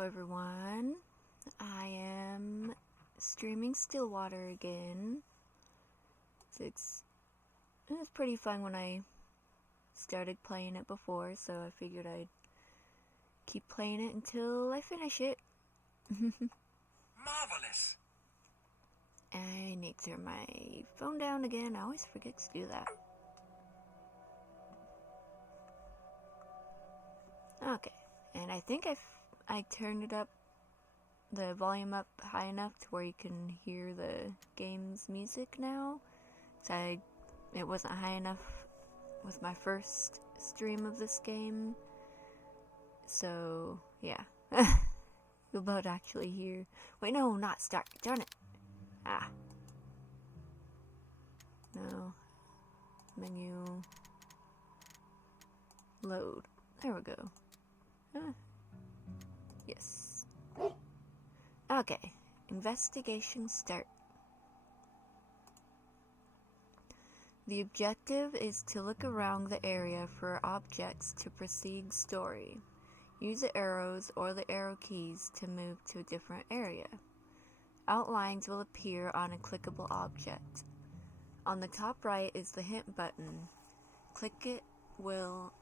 Hello everyone, I am streaming Stillwater again. It was pretty fun when I started playing it before, so I figured I'd keep playing it until I finish it. Marvelous! I need to turn my phone down again, I always forget to do that. Okay, and I think I turned it up, the volume up high enough to where you can hear the game's music now. So it wasn't high enough with my first stream of this game. So, yeah. You'll both actually hear. Wait, no, not start. Darn it. Ah. No. Menu. Load. There we go. Yes. Okay. Investigation start. The objective is to look around the area for objects to proceed story. Use the arrows or the arrow keys to move to a different area. Outlines will appear on a clickable object. On the top right is the hint button. Click it will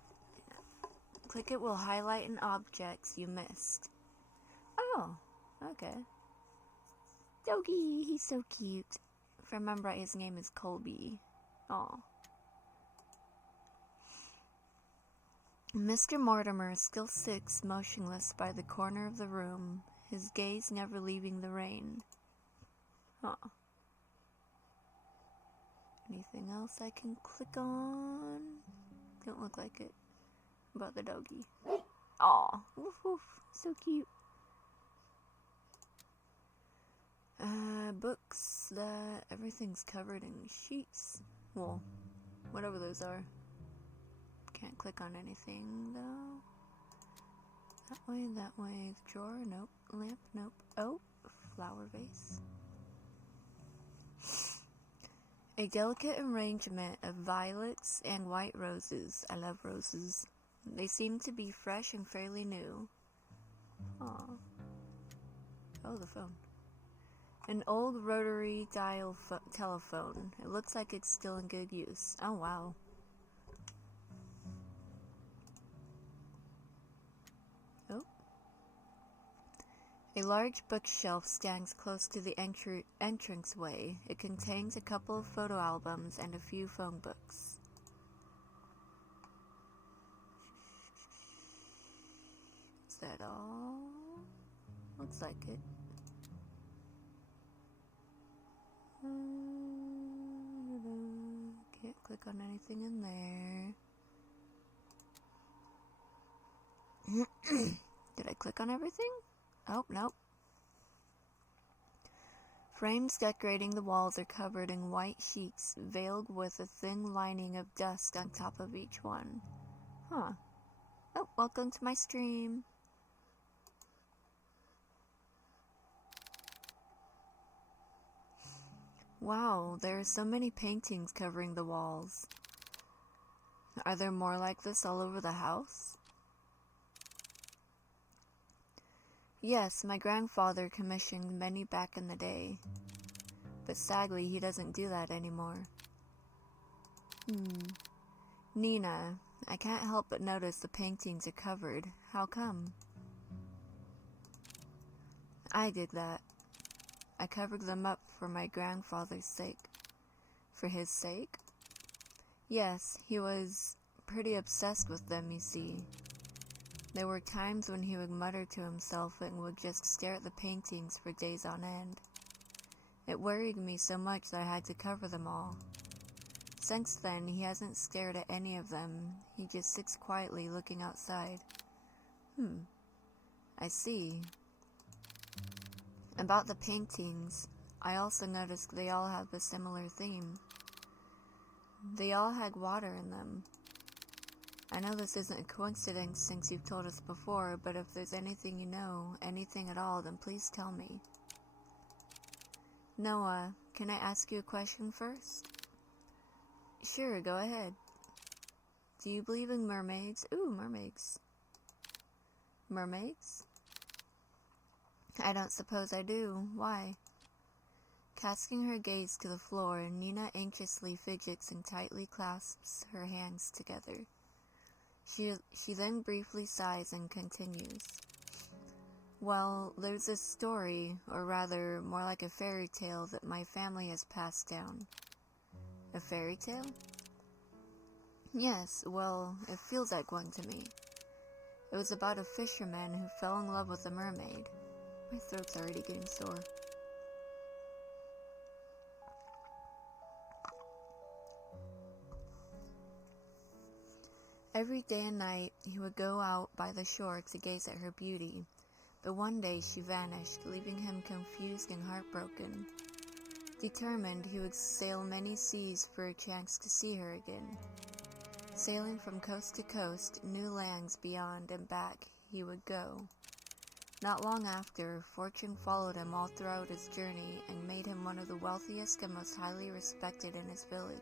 highlight an object you missed. Oh, okay. Doggy, he's so cute. If I remember right, his name is Colby. Aw. Mr. Mortimer still sits motionless by the corner of the room, his gaze never leaving the rain. Huh. Anything else I can click on? Don't look like it. About the doggy. Aw, woof woof, so cute. Books that everything's covered in sheets. Well, whatever those are. Can't click on anything though. That way. Drawer, nope. Lamp, nope. Oh, flower vase. A delicate arrangement of violets and white roses. I love roses. They seem to be fresh and fairly new. Aww. Oh, the phone. An old rotary dial telephone. It looks like it's still in good use. Oh, wow. Oh. A large bookshelf stands close to the entranceway. It contains a couple of photo albums and a few phone books. Is that all? Looks like it. Can't click on anything in there. Did I click on everything? Oh, nope. Frames decorating the walls are covered in white sheets, veiled with a thin lining of dust on top of each one. Huh. Oh, welcome to my stream. Wow, there are so many paintings covering the walls. Are there more like this all over the house? Yes, my grandfather commissioned many back in the day. But sadly, he doesn't do that anymore. Nina, I can't help but notice the paintings are covered. How come? I did that. I covered them up for my grandfather's sake. For his sake? Yes, he was pretty obsessed with them, you see. There were times when he would mutter to himself and would just stare at the paintings for days on end. It worried me so much that I had to cover them all. Since then, he hasn't stared at any of them. He just sits quietly looking outside. I see. About the paintings, I also noticed they all have a similar theme. They all had water in them. I know this isn't a coincidence since you've told us before, but if there's anything you know, anything at all, then please tell me. Noah, can I ask you a question first? Sure, go ahead. Do you believe in mermaids? Ooh, mermaids. Mermaids? I don't suppose I do. Why? Casting her gaze to the floor, Nina anxiously fidgets and tightly clasps her hands together. She then briefly sighs and continues. Well, there's this story, or rather, more like a fairy tale that my family has passed down. A fairy tale? Yes, well, it feels like one to me. It was about a fisherman who fell in love with a mermaid. My throat's already getting sore. Every day and night, he would go out by the shore to gaze at her beauty, but one day she vanished, leaving him confused and heartbroken. Determined, he would sail many seas for a chance to see her again. Sailing from coast to coast, new lands beyond and back, he would go. Not long after, fortune followed him all throughout his journey and made him one of the wealthiest and most highly respected in his village.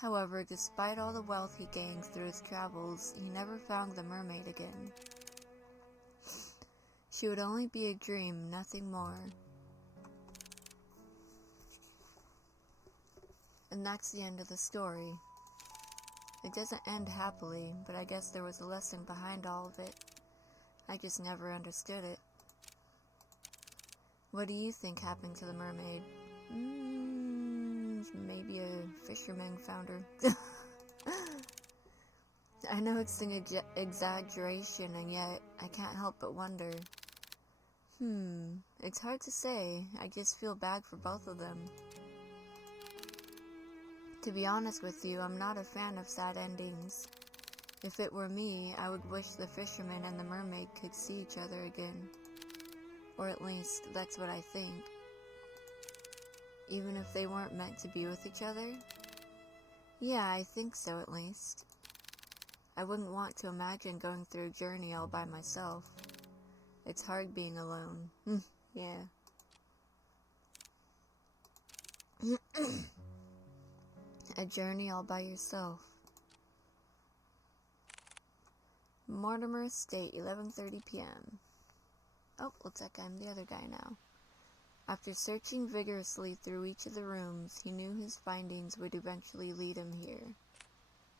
However, despite all the wealth he gained through his travels, he never found the mermaid again. She would only be a dream, nothing more. And that's the end of the story. It doesn't end happily, but I guess there was a lesson behind all of it. I just never understood it. What do you think happened to the mermaid? Maybe a fisherman found her. I know it's an exaggeration, and yet I can't help but wonder. It's hard to say. I just feel bad for both of them. To be honest with you, I'm not a fan of sad endings. If it were me, I would wish the fisherman and the mermaid could see each other again. Or at least, that's what I think. Even if they weren't meant to be with each other? Yeah, I think so at least. I wouldn't want to imagine going through a journey all by myself. It's hard being alone. Yeah. A journey all by yourself. Mortimer Estate, 11:30 p.m. Oh, looks like I'm the other guy now. After searching vigorously through each of the rooms, he knew his findings would eventually lead him here.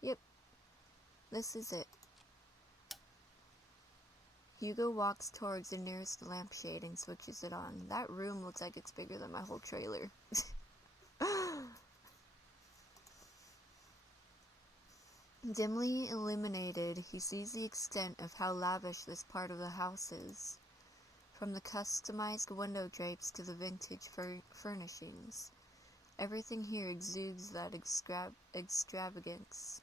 Yep, this is it. Hugo walks towards the nearest lampshade and switches it on. That room looks like it's bigger than my whole trailer. Dimly illuminated, he sees the extent of how lavish this part of the house is. From the customized window drapes to the vintage furnishings, everything here exudes that extravagance.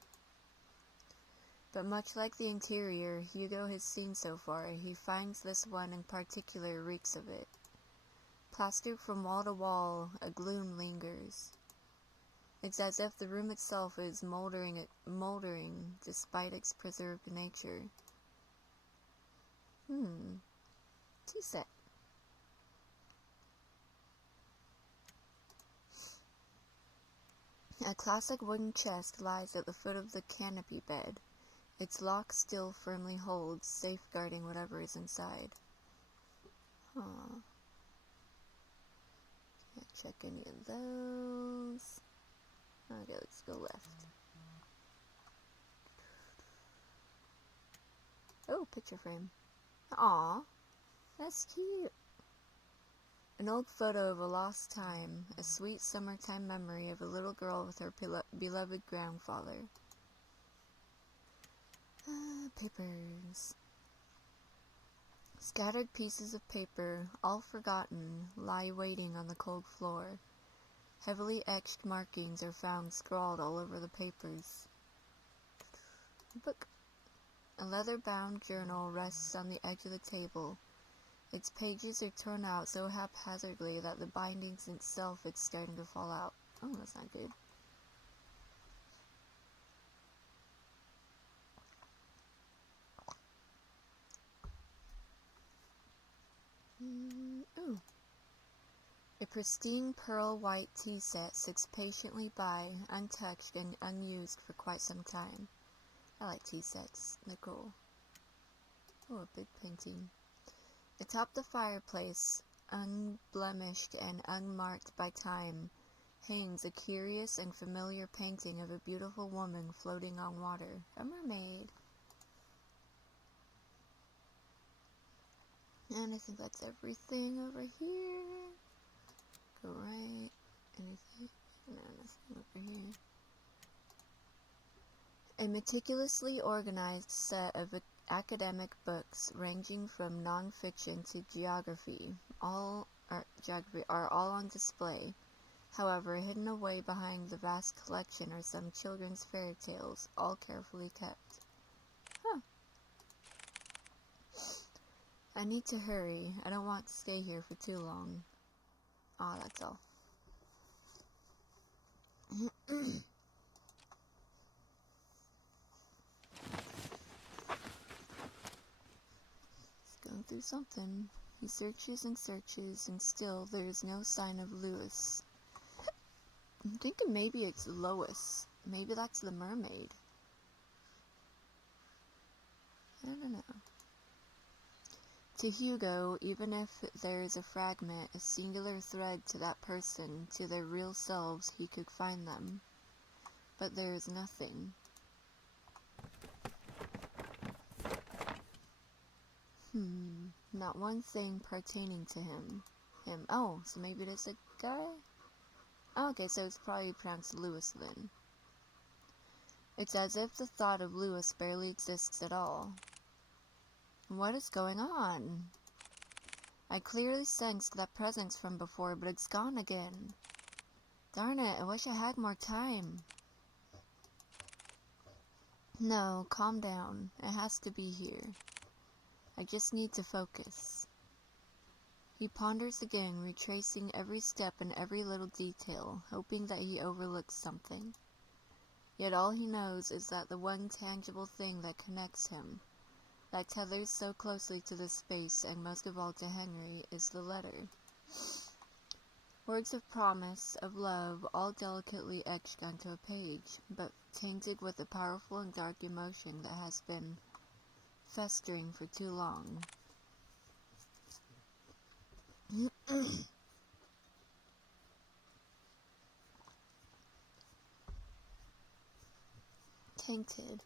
But much like the interior Hugo has seen so far, he finds this one in particular reeks of it. Plastered from wall to wall, a gloom lingers. It's as if the room itself is moldering despite its preserved nature. Tea set. A classic wooden chest lies at the foot of the canopy bed. Its lock still firmly holds, safeguarding whatever is inside. Can't check any of those. Okay, let's go left. Oh, picture frame. Aw, that's cute. An old photo of a lost time, a sweet summertime memory of a little girl with her beloved grandfather. Papers. Scattered pieces of paper, all forgotten, lie waiting on the cold floor. Heavily etched markings are found scrawled all over the papers. Book. A leather-bound journal rests on the edge of the table. Its pages are torn out so haphazardly that the bindings itself is starting to fall out. Oh, that's not good. Ooh. A pristine pearl-white tea set sits patiently by, untouched and unused for quite some time. I like tea sets. They're cool. Oh, a big painting. Atop the fireplace, unblemished and unmarked by time, hangs a curious and familiar painting of a beautiful woman floating on water, a mermaid. And I think that's everything over here. Go right. Anything? No, nothing over here. A meticulously organized set of academic books ranging from non-fiction to geography are all on display. However, hidden away behind the vast collection are some children's fairy tales, all carefully kept. Huh. I need to hurry. I don't want to stay here for too long. Ah, that's all. Going through something. He searches and still there is no sign of Lewis. I'm thinking maybe it's Lois. Maybe that's the mermaid. I don't know. To Hugo, even if there is a fragment, a singular thread to that person, to their real selves, he could find them. But there is nothing. Not one thing pertaining to him. Oh, so maybe it is a guy? Oh, okay, so it's probably pronounced Lewis then. It's as if the thought of Lewis barely exists at all. What is going on? I clearly sensed that presence from before, but it's gone again. Darn it, I wish I had more time. No, calm down. It has to be here. I just need to focus. He ponders again, retracing every step and every little detail, hoping that he overlooks something. Yet all he knows is that the one tangible thing that connects him, that tethers so closely to this space and most of all to Henry, is the letter. Words of promise, of love, all delicately etched onto a page, but tainted with a powerful and dark emotion that has been festering for too long. Tainted.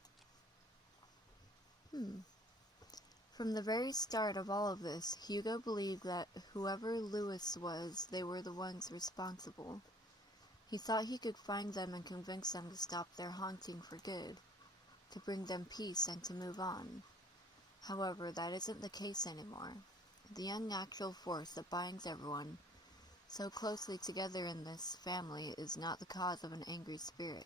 From the very start of all of this, Hugo believed that whoever Lewis was, they were the ones responsible. He thought he could find them and convince them to stop their haunting for good, to bring them peace and to move on. However, that isn't the case anymore. The unnatural force that binds everyone so closely together in this family is not the cause of an angry spirit.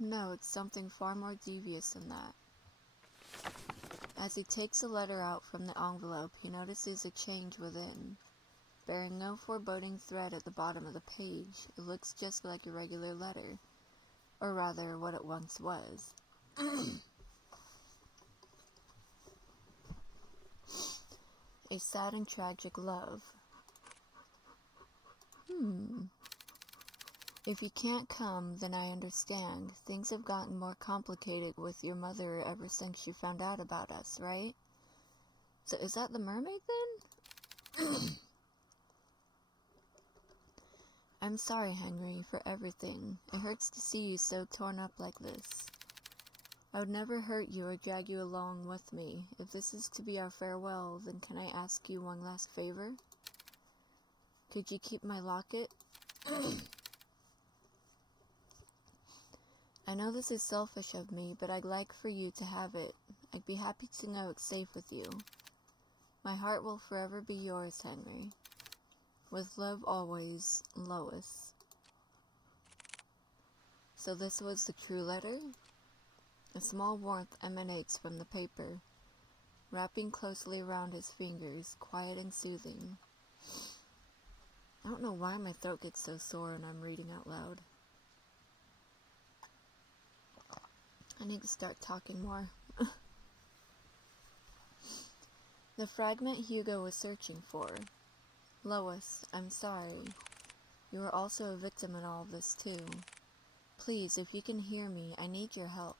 No, it's something far more devious than that. As he takes the letter out from the envelope, he notices a change within. Bearing no foreboding thread at the bottom of the page, it looks just like a regular letter. Or rather, what it once was. A sad and tragic love. If you can't come, then I understand. Things have gotten more complicated with your mother ever since you found out about us, right? So is that the mermaid then? I'm sorry, Henry, for everything. It hurts to see you so torn up like this. I would never hurt you or drag you along with me. If this is to be our farewell, then can I ask you one last favor? Could you keep my locket? I know this is selfish of me, but I'd like for you to have it. I'd be happy to know it's safe with you. My heart will forever be yours, Henry. With love always, Lois. So this was the true letter? A small warmth emanates from the paper, wrapping closely around his fingers, quiet and soothing. I don't know why my throat gets so sore when I'm reading out loud. I need to start talking more. The fragment Hugo was searching for. Lois, I'm sorry. You are also a victim in all of this too. Please, if you can hear me, I need your help.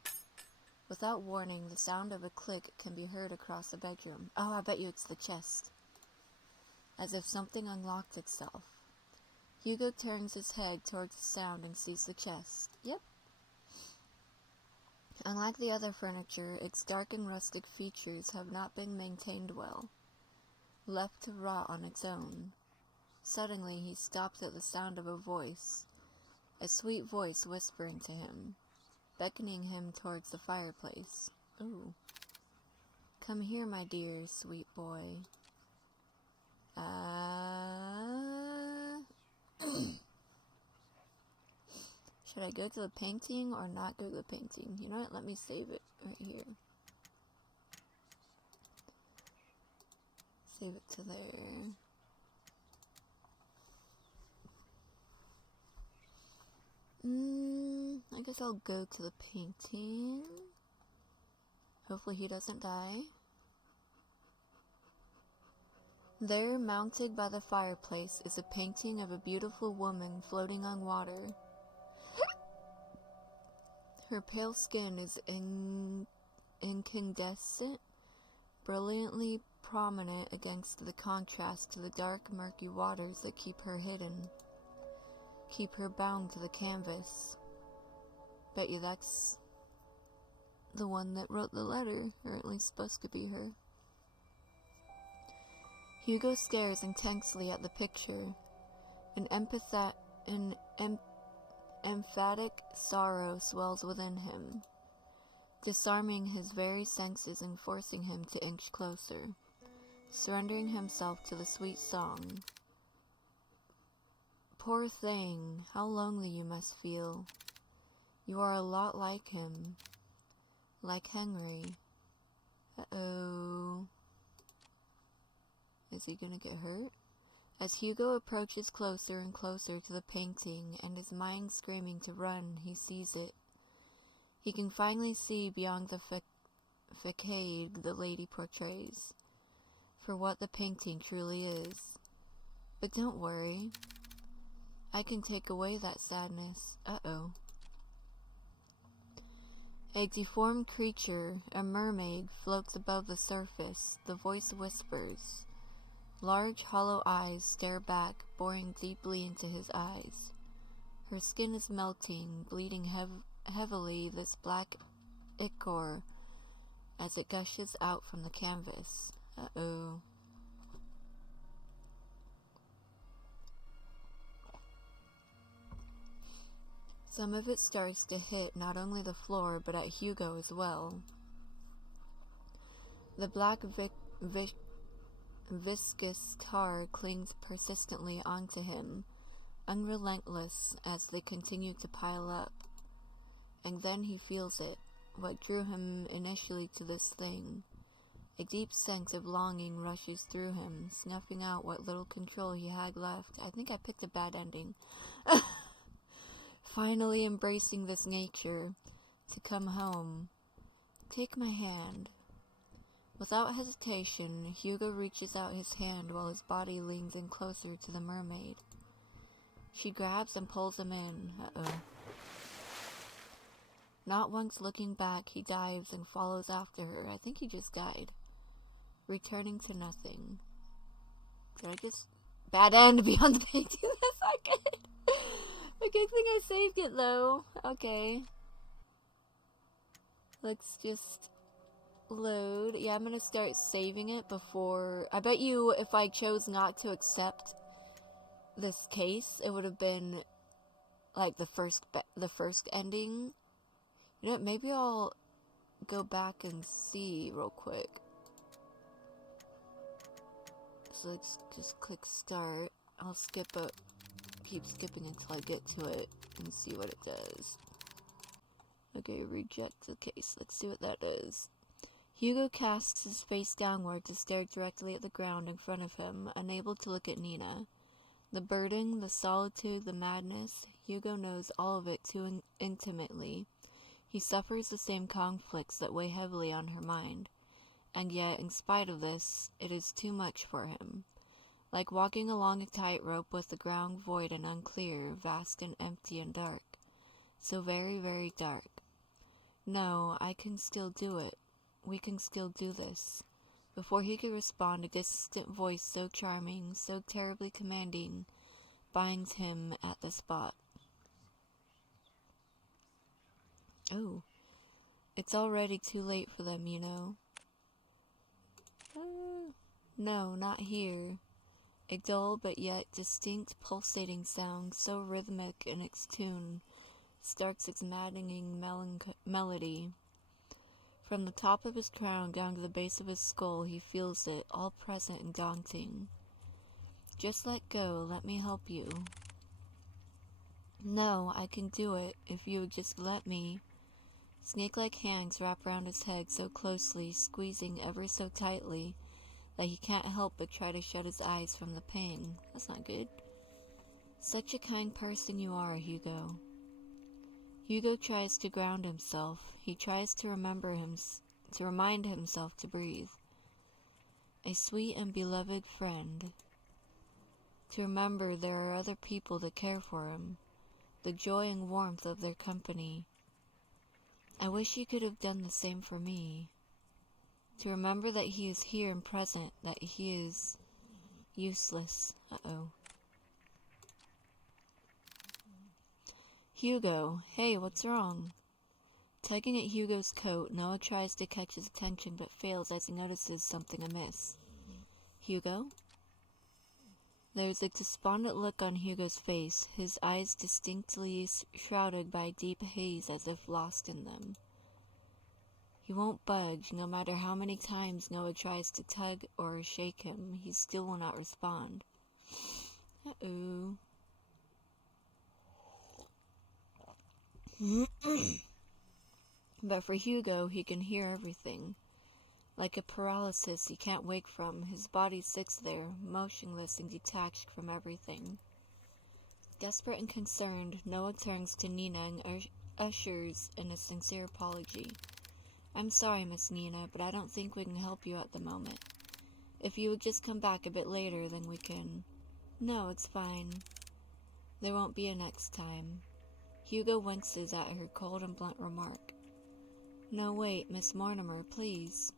Without warning, the sound of a click can be heard across the bedroom. Oh, I bet you it's the chest. As if something unlocked itself. Hugo turns his head towards the sound and sees the chest. Yep. Unlike the other furniture, its dark and rustic features have not been maintained well, left to rot on its own. Suddenly, he stops at the sound of a voice, a sweet voice whispering to him, beckoning him towards the fireplace. Ooh. Come here, my dear, sweet boy. Should I go to the painting or not go to the painting? You know what? Let me save it right here. Save it to there. I guess I'll go to the painting. Hopefully he doesn't die. There, mounted by the fireplace, is a painting of a beautiful woman floating on water. Her pale skin is incandescent, brilliantly prominent against the contrast to the dark, murky waters that keep her hidden, keep her bound to the canvas. Bet you that's the one that wrote the letter, or at least supposed to be her. Hugo stares intensely at the picture. An emphatic sorrow swells within him, disarming his very senses and forcing him to inch closer, surrendering himself to the sweet song. Poor thing, how lonely you must feel. You are a lot like him, like Henry. Uh-oh. Is he gonna get hurt? As Hugo approaches closer and closer to the painting and his mind screaming to run, he sees it. He can finally see beyond the facade the lady portrays, for what the painting truly is. But don't worry. I can take away that sadness. Uh-oh. A deformed creature, a mermaid, floats above the surface. The voice whispers. Large, hollow eyes stare back, boring deeply into his eyes. Her skin is melting, bleeding heavily this black ichor as it gushes out from the canvas. Uh-oh. Some of it starts to hit not only the floor, but at Hugo as well. The black viscous tar clings persistently onto him, unrelentless as they continue to pile up. And then he feels it, what drew him initially to this thing. A deep sense of longing rushes through him, snuffing out what little control he had left. I think I picked a bad ending. Finally embracing this nature, to come home. Take my hand. Without hesitation, Hugo reaches out his hand while his body leans in closer to the mermaid. She grabs and pulls him in. Uh-oh. Not once looking back, he dives and follows after her. I think he just died. Returning to nothing. Did I just... Bad end beyond the painting? That's not good. A good thing I saved it, though. Okay. Let's just... load. Yeah, I'm gonna start saving it before... I bet you if I chose not to accept this case, it would have been like the first ending. You know what, maybe I'll go back and see real quick. So let's just click start. I'll keep skipping until I get to it and see what it does. Okay, reject the case. Let's see what that does. Hugo casts his face downward to stare directly at the ground in front of him, unable to look at Nina. The burden, the solitude, the madness, Hugo knows all of it too intimately. He suffers the same conflicts that weigh heavily on her mind. And yet, in spite of this, it is too much for him. Like walking along a tightrope with the ground void and unclear, vast and empty and dark. So very, very dark. No, I can still do it. We can still do this. Before he could respond, a distant voice so charming, so terribly commanding, binds him at the spot. Oh, it's already too late for them, you know. No, not here. A dull but yet distinct pulsating sound, so rhythmic in its tune, starts its maddening melody. From the top of his crown down to the base of his skull, he feels it, all present and daunting. Just let go, let me help you. No, I can do it, if you would just let me. Snake-like hands wrap around his head so closely, squeezing ever so tightly, that he can't help but try to shut his eyes from the pain. That's not good. Such a kind person you are, Hugo. Hugo tries to ground himself. He tries to remind himself to breathe. A sweet and beloved friend. To remember there are other people that care for him. The joy and warmth of their company. I wish you could have done the same for me. To remember that he is here and present, that he is useless. Uh-oh. Hugo, hey, what's wrong? Tugging at Hugo's coat, Noah tries to catch his attention but fails as he notices something amiss. Hugo? There's a despondent look on Hugo's face, his eyes distinctly shrouded by deep haze as if lost in them. He won't budge, no matter how many times Noah tries to tug or shake him, he still will not respond. Uh-oh. But for Hugo, he can hear everything. Like a paralysis he can't wake from, his body sits there, motionless and detached from everything. Desperate and concerned, Noah turns to Nina and ushers in a sincere apology. I'm sorry, Miss Nina, but I don't think we can help you at the moment. If you would just come back a bit later, then we can... No, it's fine. There won't be a next time. Hugo winces at her cold and blunt remark. No, wait, Miss Mortimer, please.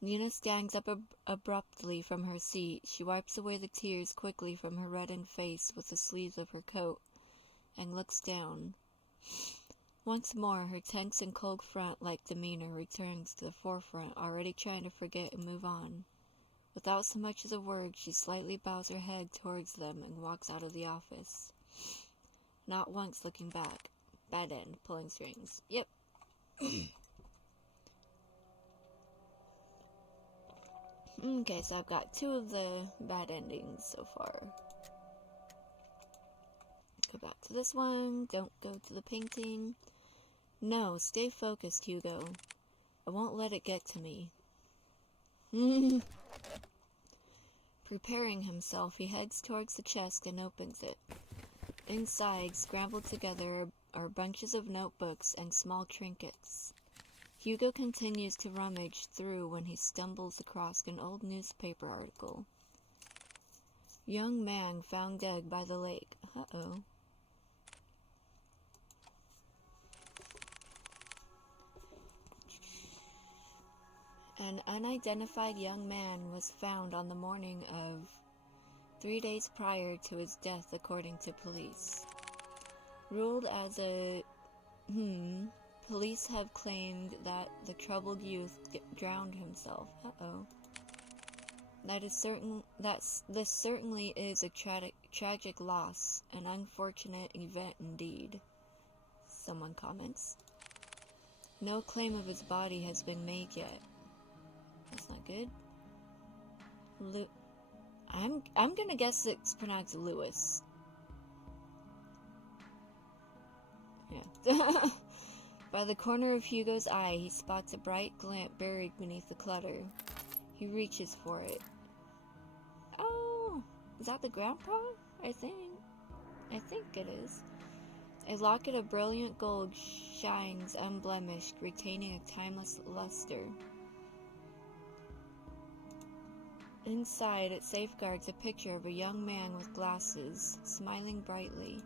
Nina stands up abruptly from her seat. She wipes away the tears quickly from her reddened face with the sleeves of her coat, and looks down. Once more, her tense and cold front-like demeanor returns to the forefront, already trying to forget and move on. Without so much as a word, she slightly bows her head towards them and walks out of the office. Not once looking back. Bad end, pulling strings. Yep. Okay, so I've got 2 of the bad endings so far. Go back to this one. Don't go to the painting. No, stay focused, Hugo. I won't let it get to me. Preparing himself, he heads towards the chest and opens it. Inside, scrambled together, are bunches of notebooks and small trinkets. Hugo continues to rummage through when he stumbles across an old newspaper article. Young man found dead by the lake. Uh-oh. An unidentified young man was found on the morning of 3 days prior to his death, according to police. Ruled as a... Police have claimed that the troubled youth drowned himself. Uh-oh. This certainly is a tragic loss, an unfortunate event indeed, someone comments. No claim of his body has been made yet. That's not good. I'm gonna guess it's pronounced Lewis. Yeah. By the corner of Hugo's eye, he spots a bright lamp buried beneath the clutter. He reaches for it. Oh, is that the grandpa? I think it is. A locket of brilliant gold shines unblemished, retaining a timeless luster. Inside, it safeguards a picture of a young man with glasses, smiling brightly.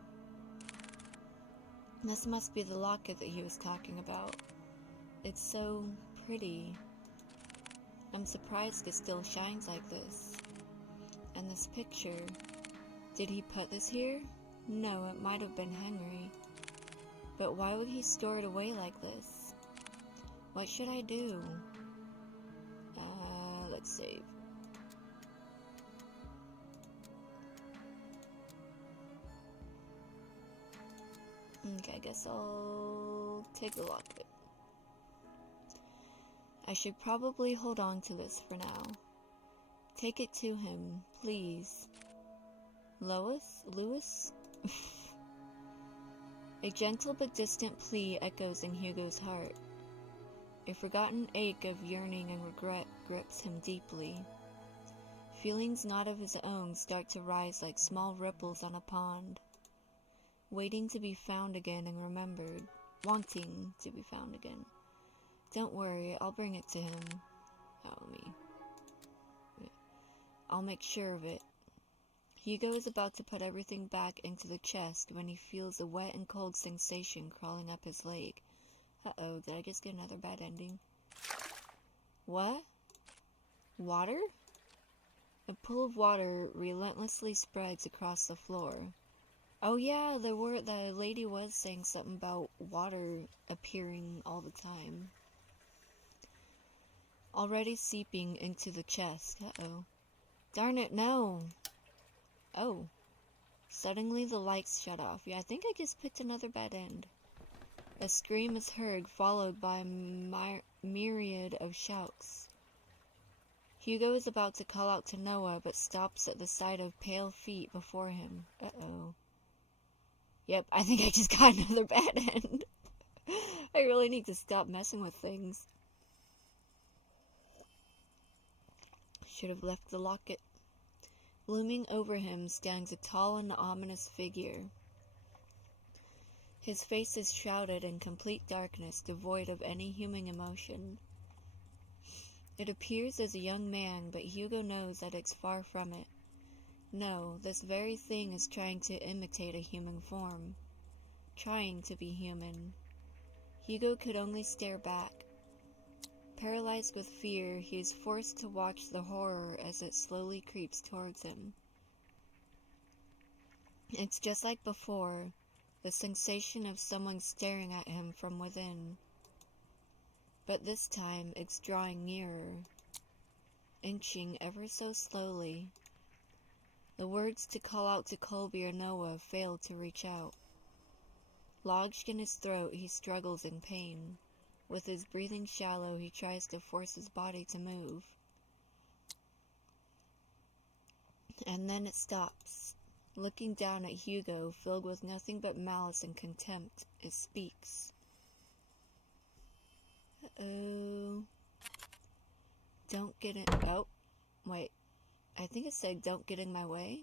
This must be the locket that he was talking about. It's so pretty. I'm surprised it still shines like this. And this picture, did he put this here? No, it might have been Henry. But why would he store it away like this? What should I do? Let's save. Okay, I guess I'll take the locket. I should probably hold on to this for now. Take it to him, please. Louis? A gentle but distant plea echoes in Hugo's heart. A forgotten ache of yearning and regret grips him deeply. Feelings not of his own start to rise like small ripples on a pond. Waiting to be found again and remembered. Wanting to be found again. Don't worry, I'll bring it to him. I'll make sure of it. Hugo is about to put everything back into the chest when he feels a wet and cold sensation crawling up his leg. Uh-oh, did I just get another bad ending? What? Water? A pool of water relentlessly spreads across the floor. Oh yeah, the lady was saying something about water appearing all the time. Already seeping into the chest. Uh-oh. Darn it, no! Oh. Suddenly the lights shut off. Yeah, I think I just picked another bad end. A scream is heard, followed by a myriad of shouts. Hugo is about to call out to Noah, but stops at the sight of pale feet before him. Uh-oh. Yep, I think I just got another bad end. I really need to stop messing with things. Should have left the locket. Looming over him stands a tall and ominous figure. His face is shrouded in complete darkness, devoid of any human emotion. It appears as a young man, but Hugo knows that it's far from it. No, this very thing is trying to imitate a human form. Trying to be human. Hugo could only stare back. Paralyzed with fear, he is forced to watch the horror as it slowly creeps towards him. It's just like before, the sensation of someone staring at him from within. But this time, it's drawing nearer, inching ever so slowly. The words to call out to Colby or Noah fail to reach out. Lodged in his throat, he struggles in pain. With his breathing shallow, he tries to force his body to move. And then it stops. Looking down at Hugo, filled with nothing but malice and contempt, it speaks. Uh-oh. Don't get in... Oh, wait. I think it said, don't get in my way.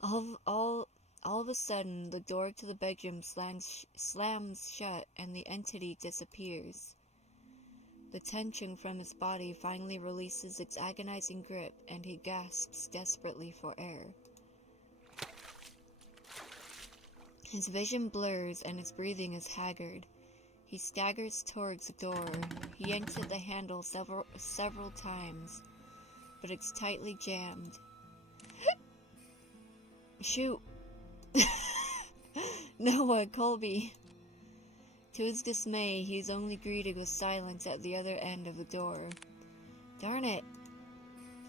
All of a sudden, the door to the bedroom slams shut and the entity disappears. The tension from his body finally releases its agonizing grip, and he gasps desperately for air. His vision blurs and his breathing is haggard. He staggers towards the door. He yanks at the handle several times, but it's tightly jammed. Shoot! Noah, Colby! To his dismay, he is only greeted with silence at the other end of the door. Darn it!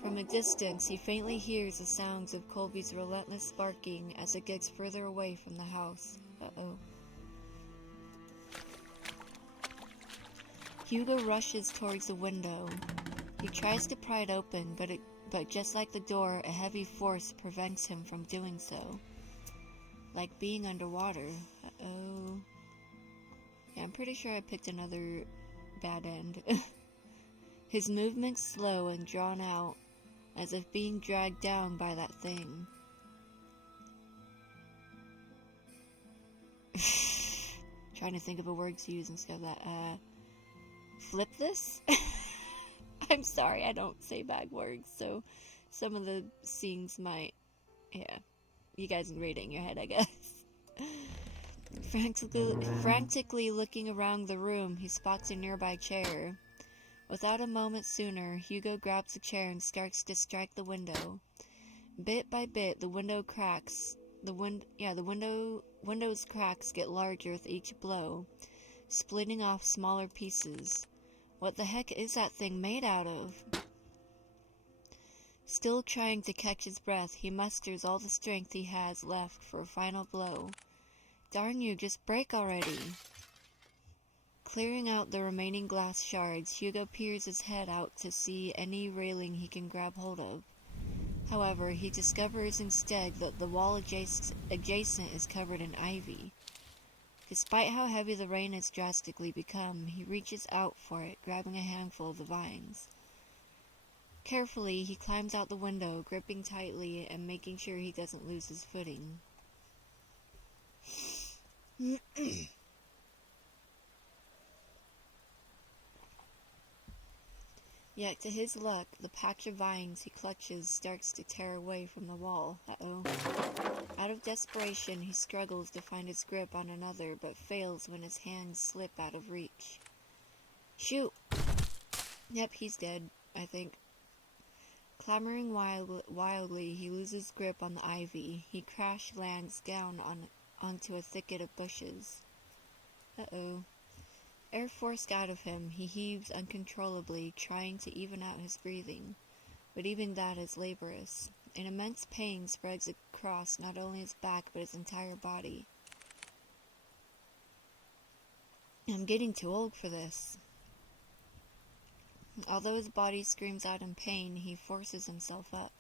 From a distance, he faintly hears the sounds of Colby's relentless barking as it gets further away from the house. Uh-oh. Hugo rushes towards the window. He tries to pry it open, but just like the door, a heavy force prevents him from doing so. Like being underwater. Uh-oh. Yeah, I'm pretty sure I picked another bad end. His movements slow and drawn out, as if being dragged down by that thing. Trying to think of a word to use instead of that. Flip this? I'm sorry, I don't say bad words, so some of the scenes might, yeah, you guys can read it in your head, I guess. Frantically looking around the room, he spots a nearby chair. Without a moment sooner, Hugo grabs the chair and starts to strike the window. Bit by bit, the window cracks. Window's cracks get larger with each blow, splitting off smaller pieces. What the heck is that thing made out of? Still trying to catch his breath, he musters all the strength he has left for a final blow. Darn you, just break already! Clearing out the remaining glass shards, Hugo peers his head out to see any railing he can grab hold of. However, he discovers instead that the wall adjacent is covered in ivy. Despite how heavy the rain has drastically become, he reaches out for it, grabbing a handful of the vines. Carefully, he climbs out the window, gripping tightly and making sure he doesn't lose his footing. Yet, to his luck, the patch of vines he clutches starts to tear away from the wall. Uh-oh. Out of desperation, he struggles to find his grip on another, but fails when his hands slip out of reach. Shoot! Yep, he's dead, I think. Clamoring wildly, he loses grip on the ivy. He crash lands down onto a thicket of bushes. Uh-oh. Air forced out of him, he heaves uncontrollably, trying to even out his breathing. But even that is laborious. An immense pain spreads across not only his back, but his entire body. I'm getting too old for this. Although his body screams out in pain, he forces himself up.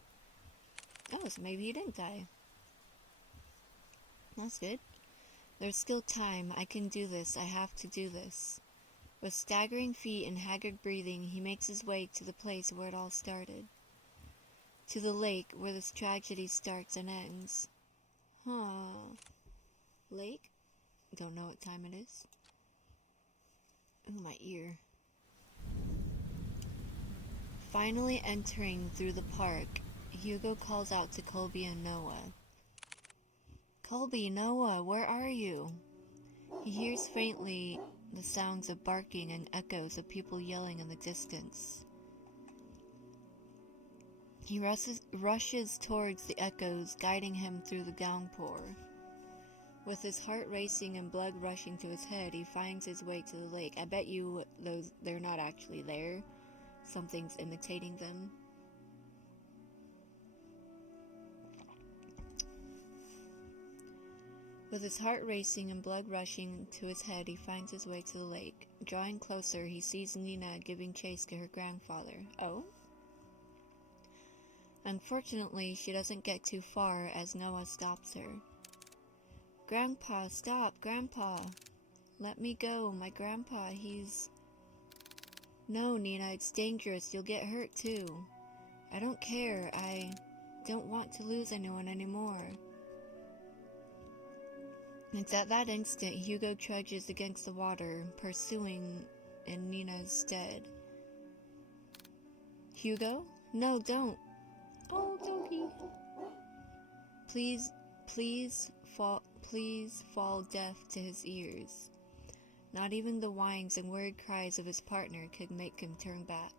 Oh, so maybe he didn't die. That's good. There's still time. I can do this. I have to do this. With staggering feet and haggard breathing, he makes his way to the place where it all started. To the lake where this tragedy starts and ends. Lake? Don't know what time it is. Ooh, my ear. Finally entering through the park, Hugo calls out to Colby and Noah. Colby, Noah, where are you? He hears faintly the sounds of barking and echoes of people yelling in the distance. He rushes towards the echoes, guiding him through the downpour. With his heart racing and blood rushing to his head, he finds his way to the lake. I bet you they're not actually there. Something's imitating them. With his heart racing and blood rushing to his head, he finds his way to the lake. Drawing closer, he sees Nina giving chase to her grandfather. Oh? Unfortunately, she doesn't get too far as Noah stops her. Grandpa, stop, Grandpa! Let me go, my grandpa, he's... No, Nina, it's dangerous, you'll get hurt too. I don't care, I don't want to lose anyone anymore. It's at that instant Hugo trudges against the water, pursuing in Nina's stead. Hugo? No, don't! Oh, doggy! Please fall deaf to his ears. Not even the whines and worried cries of his partner could make him turn back.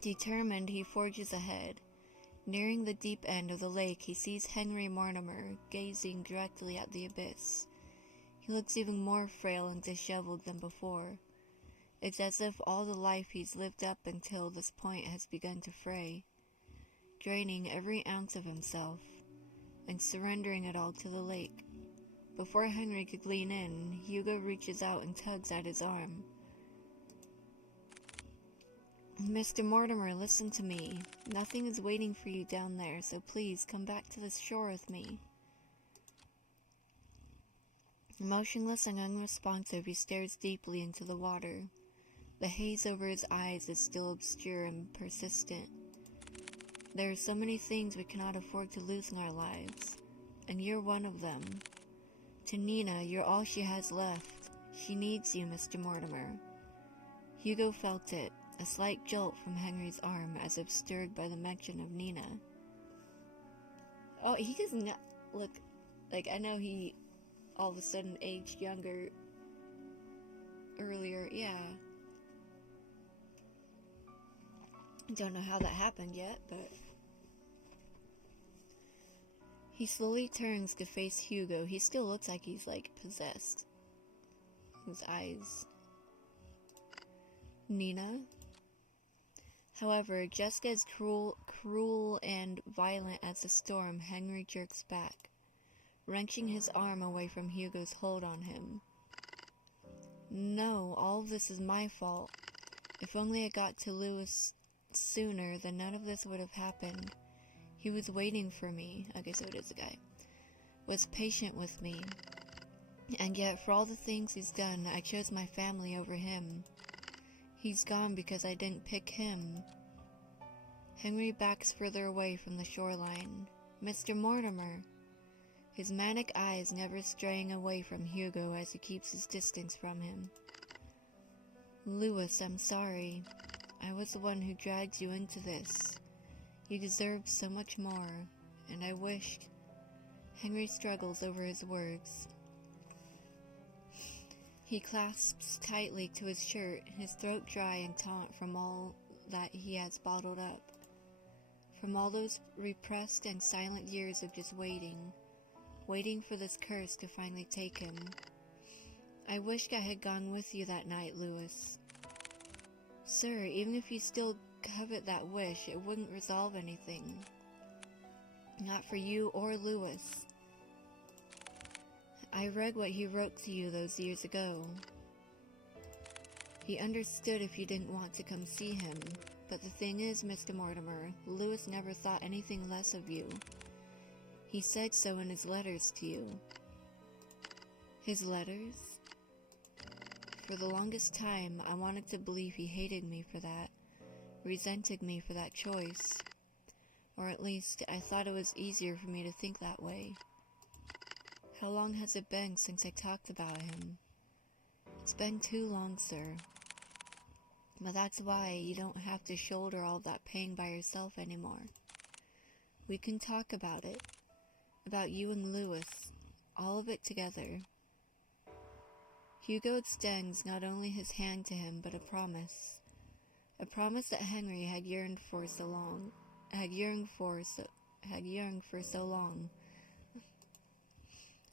Determined, he forges ahead. Nearing the deep end of the lake, he sees Henry Mortimer gazing directly at the abyss. He looks even more frail and disheveled than before. It's as if all the life he's lived up until this point has begun to fray, draining every ounce of himself, and surrendering it all to the lake. Before Henry could lean in, Hugo reaches out and tugs at his arm. Mr. Mortimer, listen to me. Nothing is waiting for you down there, so please come back to the shore with me. Motionless and unresponsive, he stares deeply into the water. The haze over his eyes is still obscure and persistent. There are so many things we cannot afford to lose in our lives, and you're one of them. To Nina, you're all she has left. She needs you, Mr. Mortimer. Hugo felt it, a slight jolt from Henry's arm as if stirred by the mention of Nina. Oh, he does not... Look, Like, I know he all of a sudden aged younger earlier, yeah. Don't know how that happened yet, but... He slowly turns to face Hugo. He still looks like he's, like, possessed. His eyes. Nina? However, just as cruel and violent as the storm, Henry jerks back, wrenching his arm away from Hugo's hold on him. No, all of this is my fault. If only I got to Lewis sooner, then none of this would have happened. He was waiting for me. Okay, so it is a guy. Was patient with me. And yet, for all the things he's done, I chose my family over him. He's gone because I didn't pick him. Henry backs further away from the shoreline. Mr. Mortimer. His manic eyes never straying away from Hugo as he keeps his distance from him. Lewis, I'm sorry. I was the one who dragged you into this. You deserved so much more, and I wished... Henry struggles over his words. He clasps tightly to his shirt, his throat dry and taut from all that he has bottled up. From all those repressed and silent years of just waiting for this curse to finally take him. I wished I had gone with you that night, Lewis. Sir, even if you still covet that wish, it wouldn't resolve anything. Not for you or Lewis. I read what he wrote to you those years ago. He understood if you didn't want to come see him, but the thing is, Mr. Mortimer, Lewis never thought anything less of you. He said so in his letters to you. His letters? For the longest time, I wanted to believe he hated me for that, resented me for that choice. Or at least, I thought it was easier for me to think that way. How long has it been since I talked about him? It's been too long, sir. But that's why you don't have to shoulder all that pain by yourself anymore. We can talk about it. About you and Lewis. All of it together. Hugo extends not only his hand to him, but a promise. A promise that Henry had yearned for so long. Had yearned for so long.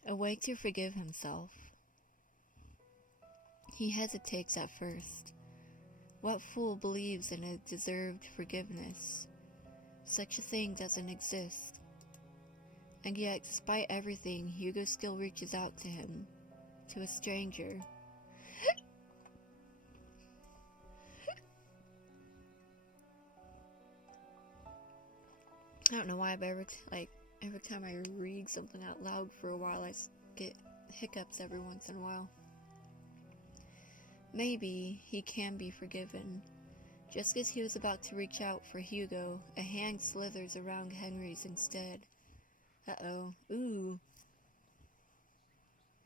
A way to forgive himself. He hesitates at first. What fool believes in a deserved forgiveness? Such a thing doesn't exist. And yet, despite everything, Hugo still reaches out to him. To a stranger. I don't know why, but every time I read something out loud for a while, I get hiccups every once in a while. Maybe he can be forgiven. Just as he was about to reach out for Hugo, a hand slithers around Henry's instead. Uh-oh. Ooh.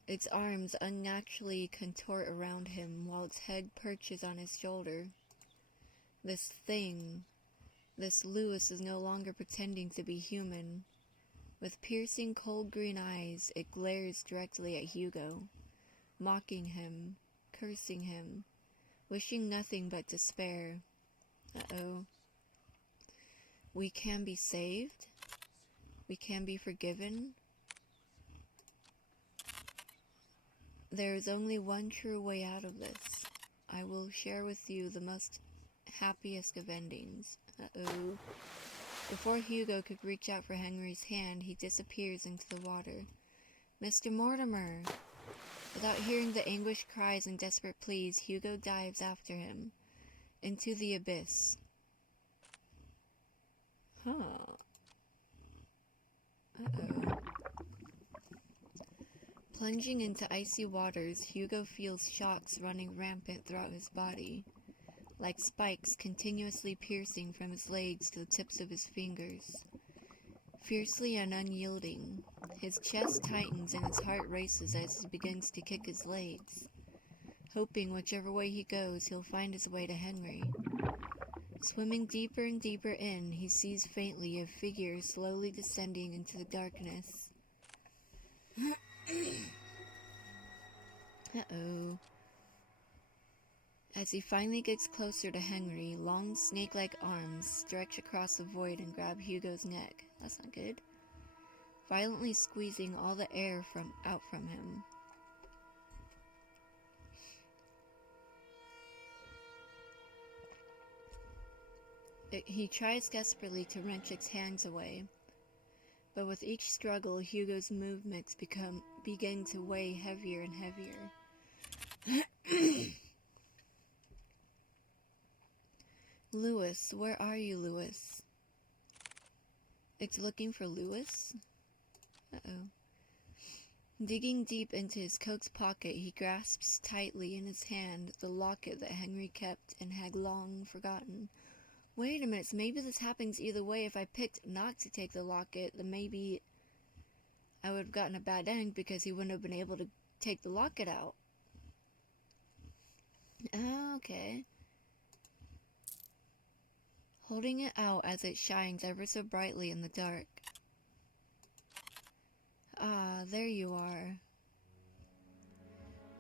Its arms unnaturally contort around him, while its head perches on his shoulder. This thing, this Lewis, is no longer pretending to be human. With piercing cold green eyes, it glares directly at Hugo, mocking him, cursing him, wishing nothing but despair. Uh-oh. We can be saved? We can be forgiven? There is only one true way out of this. I will share with you the most happiest of endings. Uh-oh. Before Hugo could reach out for Henry's hand, he disappears into the water. Mr. Mortimer! Without hearing the anguished cries and desperate pleas, Hugo dives after him. Into the abyss. Huh. Uh-oh. Plunging into icy waters, Hugo feels shocks running rampant throughout his body, like spikes continuously piercing from his legs to the tips of his fingers. Fiercely and unyielding, his chest tightens and his heart races as he begins to kick his legs, hoping whichever way he goes, he'll find his way to Henry. Swimming deeper and deeper in, he sees faintly a figure slowly descending into the darkness. Uh-oh. As he finally gets closer to Henry, long snake-like arms stretch across the void and grab Hugo's neck. That's not good. Violently squeezing all the air out from him. He tries desperately to wrench its hands away, but with each struggle, Hugo's movements begin to weigh heavier and heavier. Lewis, where are you, Lewis? It's looking for Lewis? Uh-oh. Digging deep into his coat's pocket, he grasps tightly in his hand the locket that Henry kept and had long forgotten. Wait a minute, so maybe this happens either way. If I picked not to take the locket, then maybe I would have gotten a bad end because he wouldn't have been able to take the locket out. Okay. Holding it out as it shines ever so brightly in the dark. Ah, there you are.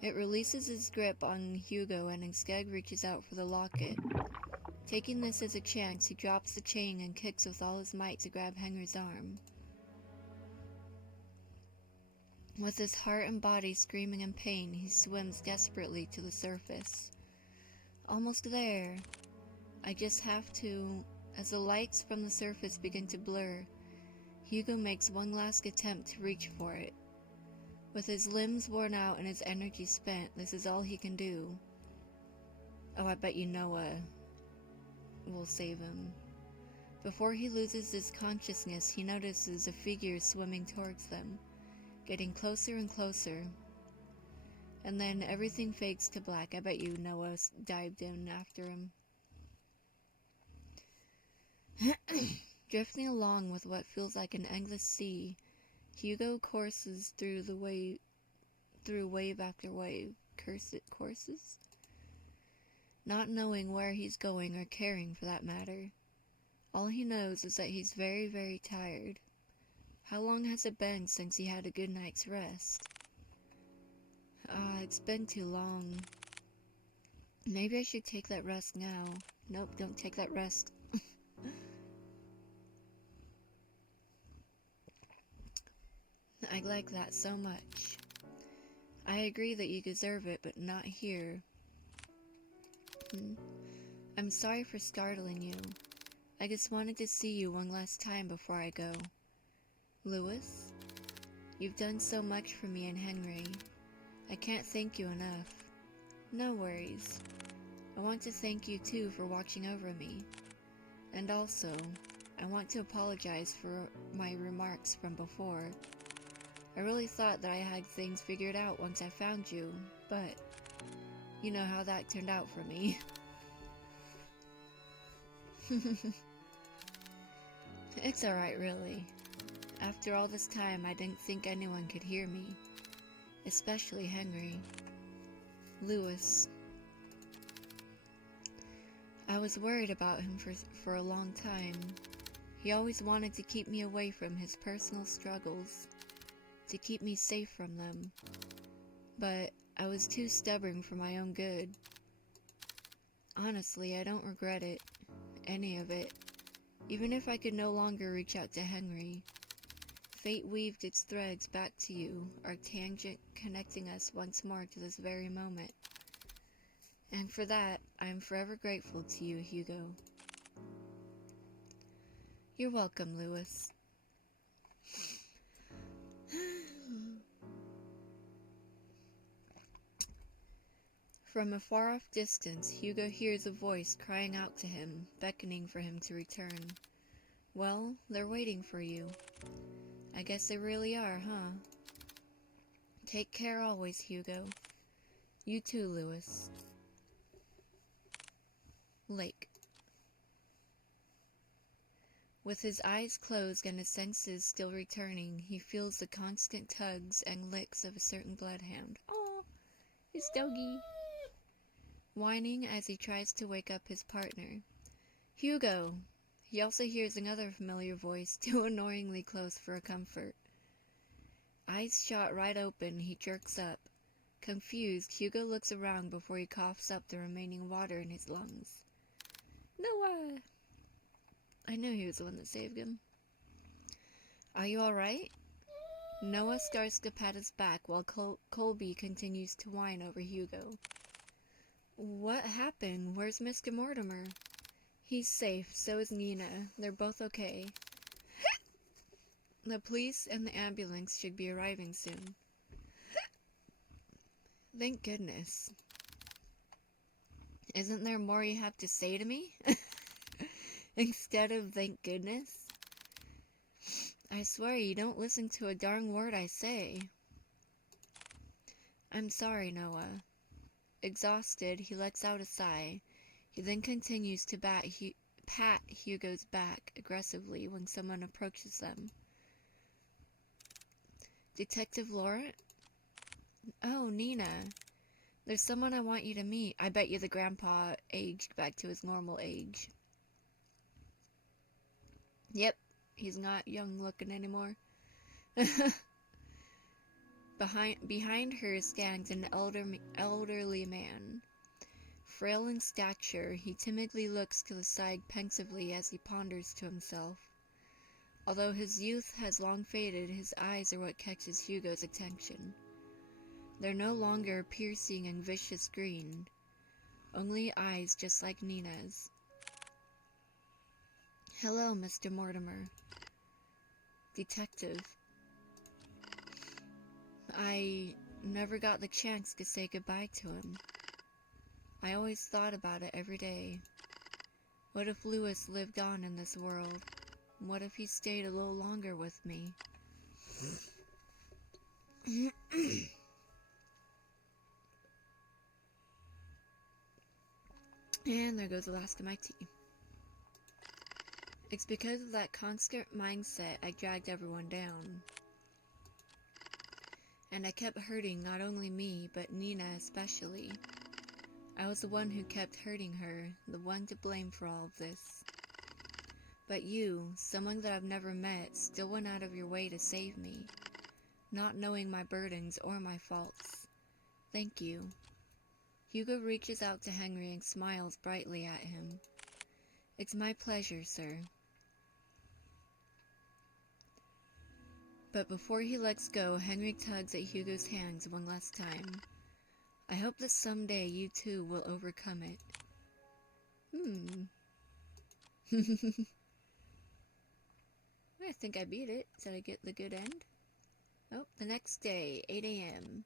It releases his grip on Hugo and instead reaches out for the locket. Taking this as a chance, he drops the chain and kicks with all his might to grab Henry's arm. With his heart and body screaming in pain, he swims desperately to the surface. Almost there. I just have to... As the lights from the surface begin to blur, Hugo makes one last attempt to reach for it. With his limbs worn out and his energy spent, this is all he can do. Oh, I bet you Noah will save him. Before he loses his consciousness, he notices a figure swimming towards them, getting closer and closer. And then everything fades to black. I bet you Noah dived in after him. Drifting along with what feels like an endless sea, Hugo courses through wave after wave. Courses? Not knowing where he's going or caring for that matter. All he knows is that he's very, very tired. How long has it been since he had a good night's rest? It's been too long. Maybe I should take that rest now. Nope, don't take that rest. I like that so much. I agree that you deserve it, but not here. I'm sorry for startling you. I just wanted to see you one last time before I go. Lewis, you've done so much for me and Henry. I can't thank you enough. No worries. I want to thank you too for watching over me. And also, I want to apologize for my remarks from before. I really thought that I had things figured out once I found you, but you know how that turned out for me. It's alright, really. After all this time, I didn't think anyone could hear me. Especially Henry. Lewis. I was worried about him for a long time. He always wanted to keep me away from his personal struggles, to keep me safe from them. But I was too stubborn for my own good. Honestly, I don't regret it. Any of it. Even if I could no longer reach out to Henry. Fate weaved its threads back to you, our tangent connecting us once more to this very moment. And for that, I am forever grateful to you, Hugo. You're welcome, Lewis. From a far-off distance, Hugo hears a voice crying out to him, beckoning for him to return. Well, they're waiting for you. I guess they really are, huh? Take care always, Hugo. You too, Lewis. Lake. With his eyes closed and his senses still returning, he feels the constant tugs and licks of a certain bloodhound. Oh, his doggy. Whining as he tries to wake up his partner. Hugo! He also hears another familiar voice, too annoyingly close for a comfort. Eyes shot right open, he jerks up. Confused, Hugo looks around before he coughs up the remaining water in his lungs. Noah! I knew he was the one that saved him. Are you alright? Noah starts to pat his back while Colby continues to whine over Hugo. What happened? Where's Mr. Mortimer? He's safe, so is Nina. They're both okay. The police and the ambulance should be arriving soon. Thank goodness. Isn't there more you have to say to me? Instead of thank goodness? I swear you don't listen to a darn word I say. I'm sorry, Noah. Exhausted, he lets out a sigh. He then continues to pat Hugo's back aggressively when someone approaches them. Detective Laurent? Oh, Nina. There's someone I want you to meet. I bet you the grandpa aged back to his normal age. Yep, he's not young looking anymore. Behind her stands an elderly man. Frail in stature, he timidly looks to the side pensively as he ponders to himself. Although his youth has long faded, his eyes are what catches Hugo's attention. They're no longer piercing and vicious green, only eyes just like Nina's. Hello, Mr. Mortimer. Detective. I never got the chance to say goodbye to him. I always thought about it every day. What if Louis lived on in this world? What if he stayed a little longer with me? And there goes the last of my tea. It's because of that constant mindset I dragged everyone down. And I kept hurting not only me, but Nina especially. I was the one who kept hurting her, the one to blame for all of this. But you, someone that I've never met, still went out of your way to save me, not knowing my burdens or my faults. Thank you. Hugo reaches out to Henry and smiles brightly at him. It's my pleasure, sir. But before he lets go, Henry tugs at Hugo's hands one last time. I hope that someday you too will overcome it. I think I beat it. Did I get the good end? Oh, the next day, 8 a.m.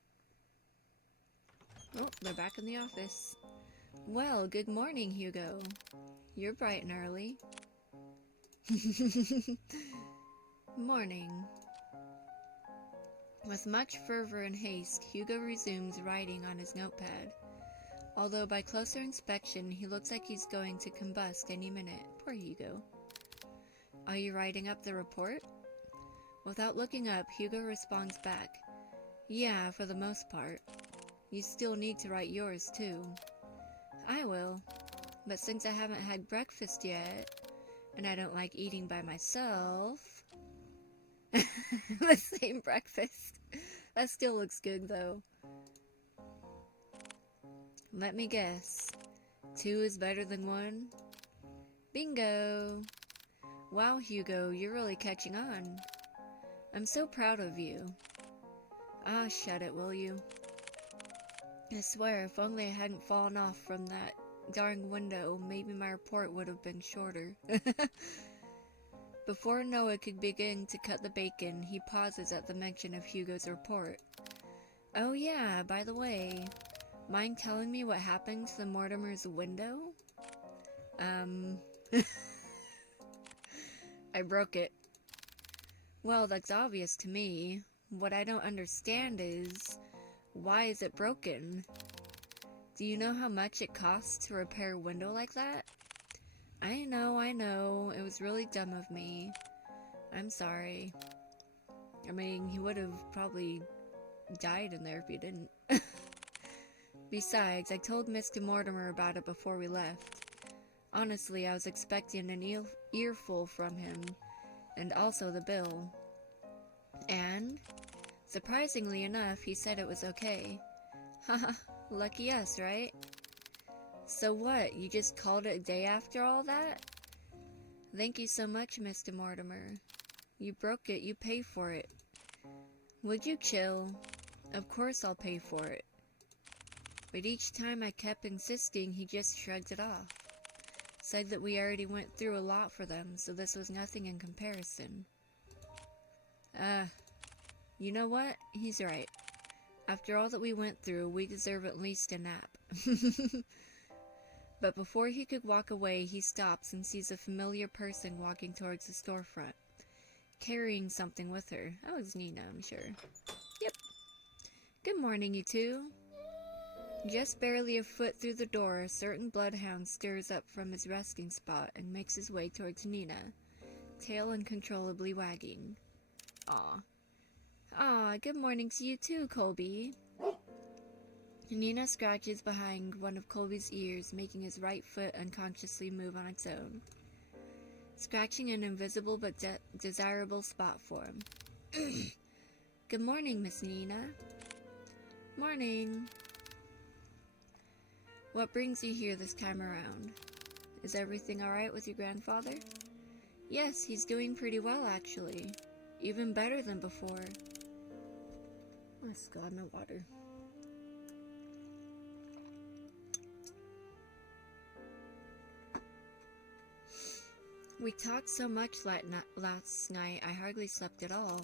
Oh, they're back in the office. Well, good morning, Hugo. You're bright and early. Morning. With much fervor and haste, Hugo resumes writing on his notepad. Although by closer inspection, he looks like he's going to combust any minute. Poor Hugo. Are you writing up the report? Without looking up, Hugo responds back. Yeah, for the most part. You still need to write yours, too. I will. But since I haven't had breakfast yet, and I don't like eating by myself... the same breakfast. That still looks good, though. Let me guess. 2 is better than 1? Bingo! Wow, Hugo, you're really catching on. I'm so proud of you. Ah, shut it, will you? I swear, if only I hadn't fallen off from that darn window, maybe my report would have been shorter. Before Noah could begin to cut the bacon, he pauses at the mention of Hugo's report. Oh yeah, by the way, mind telling me what happened to the Mortimer's window? I broke it. Well, that's obvious to me. What I don't understand is, why is it broken? Do you know how much it costs to repair a window like that? I know. It was really dumb of me. I'm sorry. I mean, he would have probably died in there if he didn't. Besides, I told Mr. Mortimer about it before we left. Honestly, I was expecting an earful from him, and also the bill. And? Surprisingly enough, he said it was okay. Haha, lucky us, right? So what, you just called it a day after all that? Thank you so much, Mr. Mortimer. You broke it, you pay for it. Would you chill? Of course I'll pay for it. But each time I kept insisting, he just shrugged it off. Said that we already went through a lot for them, so this was nothing in comparison. You know what? He's right. After all that we went through, we deserve at least a nap. But before he could walk away, he stops and sees a familiar person walking towards the storefront, carrying something with her. Oh, it's Nina, I'm sure. Yep. Good morning, you two. Just barely a foot through the door, a certain bloodhound stirs up from his resting spot and makes his way towards Nina, tail uncontrollably wagging. Aw, good morning to you too, Colby. Nina scratches behind one of Colby's ears, making his right foot unconsciously move on its own, scratching an invisible but desirable spot for him. Good morning, Miss Nina. Morning. What brings you here this time around? Is everything alright with your grandfather? Yes, he's doing pretty well, actually. Even better than before. Let's go on my water. We talked so much last night, I hardly slept at all.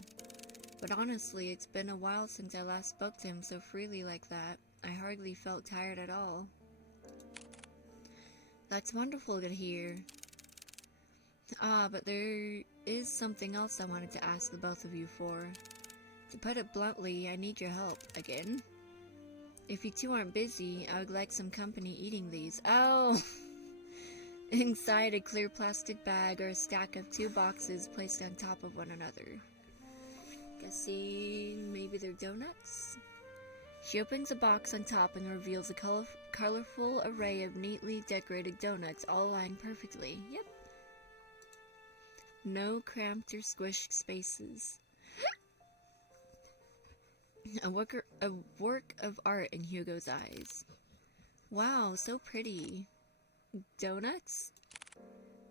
But honestly, it's been a while since I last spoke to him so freely like that. I hardly felt tired at all. That's wonderful to hear. But there is something else I wanted to ask the both of you for. To put it bluntly, I need your help, again. If you two aren't busy, I would like some company eating these. Oh! Inside a clear plastic bag are a stack of 2 boxes placed on top of one another. Guessing maybe they're donuts? She opens a box on top and reveals a colorful array of neatly decorated donuts, all aligned perfectly. Yep. No cramped or squished spaces. A work of art in Hugo's eyes. Wow, so pretty. Donuts?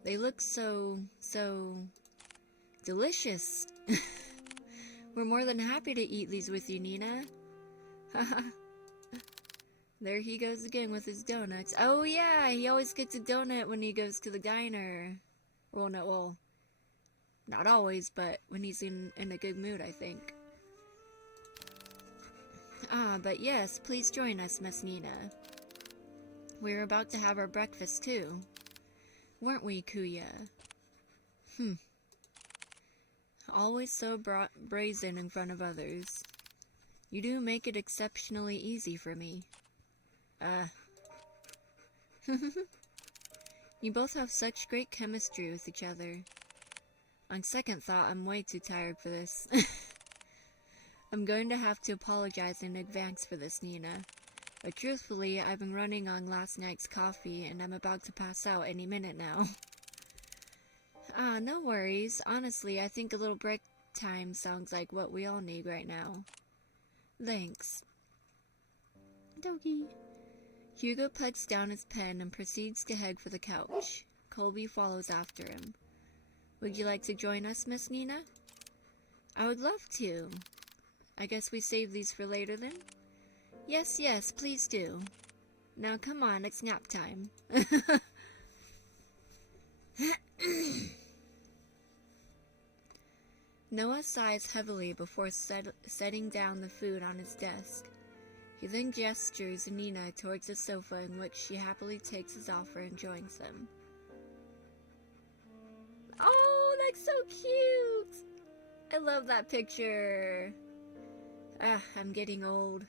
They look so delicious. We're more than happy to eat these with you, Nina. Haha. There he goes again with his donuts. Oh yeah, he always gets a donut when he goes to the diner. Well, not always, but when he's in a good mood, I think. But yes, please join us, Miss Nina. We're about to have our breakfast, too. Weren't we, Kuya? Always so brazen in front of others. You do make it exceptionally easy for me. You both have such great chemistry with each other. On second thought, I'm way too tired for this. I'm going to have to apologize in advance for this, Nina. But truthfully, I've been running on last night's coffee, and I'm about to pass out any minute now. No worries. Honestly, I think a little break time sounds like what we all need right now. Thanks. Doggy. Hugo puts down his pen and proceeds to head for the couch. Colby follows after him. Would you like to join us, Miss Nina? I would love to. I guess we save these for later then? Yes, please do. Now come on, it's nap time. Noah sighs heavily before setting down the food on his desk. He then gestures Nina towards the sofa, in which she happily takes his offer and joins them. Oh, that's so cute! I love that picture. I'm getting old.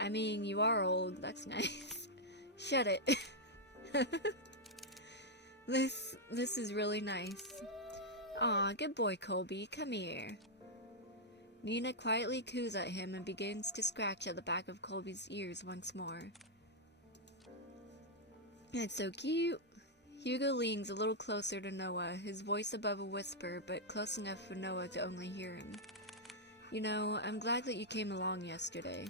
I mean, you are old. That's nice. Shut it. This is really nice. Aw, good boy, Colby. Come here. Nina quietly coos at him and begins to scratch at the back of Colby's ears once more. That's so cute. Hugo leans a little closer to Noah, his voice above a whisper, but close enough for Noah to only hear him. You know, I'm glad that you came along yesterday.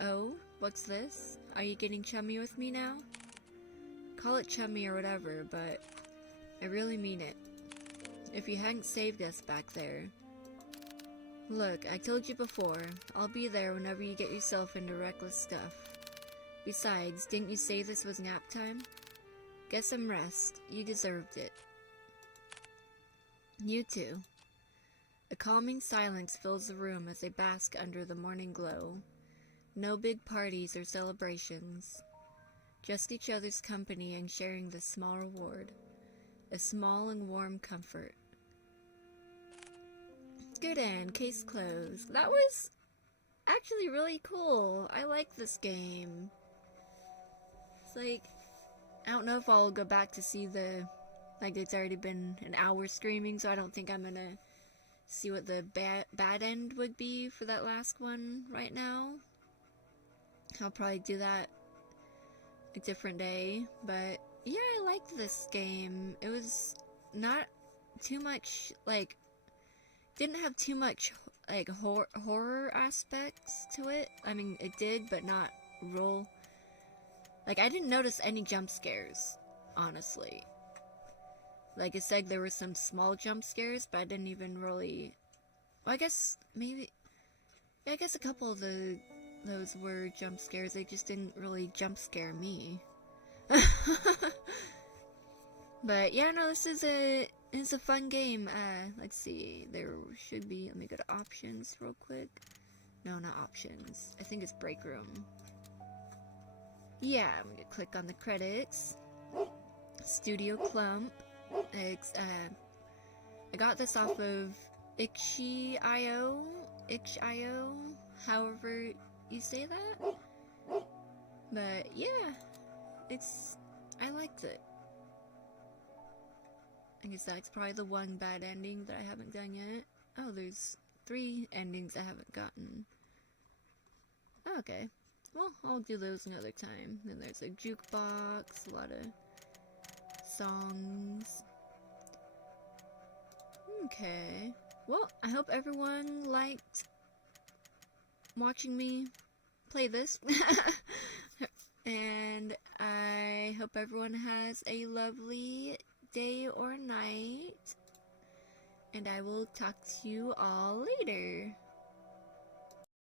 Oh, what's this? Are you getting chummy with me now? Call it chummy or whatever, but I really mean it. If you hadn't saved us back there. Look, I told you before, I'll be there whenever you get yourself into reckless stuff. Besides, didn't you say this was nap time? Get some rest. You deserved it. You too. A calming silence fills the room as they bask under the morning glow. No big parties or celebrations. Just each other's company and sharing this small reward. A small and warm comfort. Good end. Case closed. That was actually really cool. I like this game. It's like, I don't know if I'll go back to see the, like, it's already been an hour streaming, so I don't think I'm gonna see what the bad end would be for that last one right now. I'll probably do that a different day, but yeah, I liked this game. It was not too much, like, didn't have too much, like, horror aspects to it. I mean, it did, but not real. Like, I didn't notice any jump scares, honestly. Like I said, there were some small jump scares, but I didn't even really... Well, I guess, maybe... Yeah, I guess a couple of those were jump scares. They just didn't really jump scare me. But, yeah, no, this is it's a fun game. Let's see. There should be... Let me go to options real quick. No, not options. I think it's break room. Yeah, I'm gonna click on the credits. Studio Clump. I got this off of itch.io, however you say that. But yeah, I liked it. I guess that's probably the one bad ending that I haven't done yet. Oh, there's 3 endings I haven't gotten. Okay, well, I'll do those another time. Then there's a jukebox, a lot of songs. Okay, well, I hope everyone liked watching me play this. And I hope everyone has a lovely day or night. And I will talk to you all later.